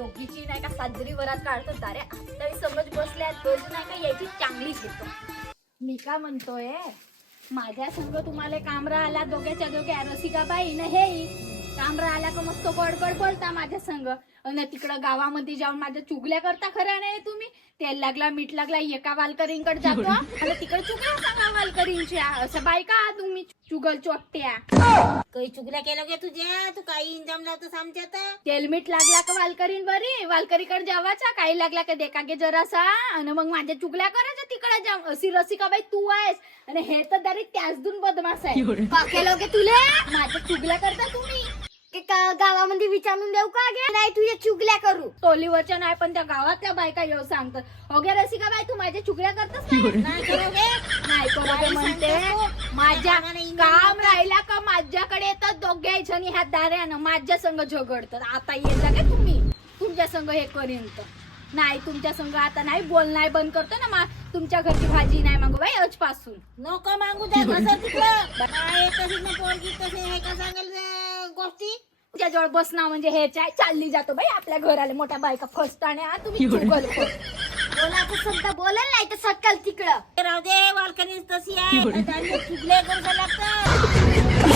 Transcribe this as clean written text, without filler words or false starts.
दोघीची नाही का साजरी वरात काढतो तारे आता समज बसल्या रोज नाही का यायची चांगलीच होतो. मी का म्हणतोय माझ्या संग तुम्हाला कामरा आला दोघ्याच्या दोघ्या रसिकाबाई न हे कामरा आला का मस्त गडगड बोलता माझ्या संग आणि तिकडं गावामध्ये जाऊन माझ्या चुगल्या करता खरा नाही तुम्ही. तेल लागला मीठ लागला एका वालकरींकडे जातो आणि तिकडे चुगल्या सांगा वालकरींच्या असं बायका तुम्ही चुगल चोट्या काही चुगल्या केलं गे तुझ्या तू काही इंजाम लावतोस आमच्यात. तेल मीठ लागला का वालकरीन बरी वालकरीकडे जावाचा काही लागला का देखा गे जरासा आणि मग माझ्या चुगल्या करायच्या तिकडे जा अशी रसिकाबाई तू आहेस आणि हे तर डायरेक्ट त्याच बदमाश आहे. केलं गे तुले माझ्या चुगल्या करता तुम्ही गावामध्ये विचारून देऊ का गे नाही तुझ्या चुगल्या करू टोलीवरच्या नाही पण त्या गावातल्या बायका येऊ सांगतात हो गे रसिकाबाई तू माझ्या चुगल्या करतस नाही करोगे नाही करोगे म्हणते माझ्या काम राहिला का माझ्याकडे येतात दोघे जणी ह्या दाऱ्यानं माझ्या संग झगडतात. आता येता का तुम्ही तुमच्या संग हे करीन तर नाही तुमच्या संग आता नाही बोलणं बंद करतो ना तुमच्या घरची भाजी नाही मागू बाई आजपासून नको मागू द्या कसं तिकडं तशीच ना पोरगी तसे हे का सांगेल गोष्टी तुझ्याजवळ बसणं म्हणजे हे चालली जातो बाई आपल्या घराला मोठ्या बायका फसताने तुम्ही चुगल बोलायचं शब्द बोलायला नाही तर सटकल तिकडं राहू दे वालकरी तशी आहे त्यांनी चुगले करू लागतात.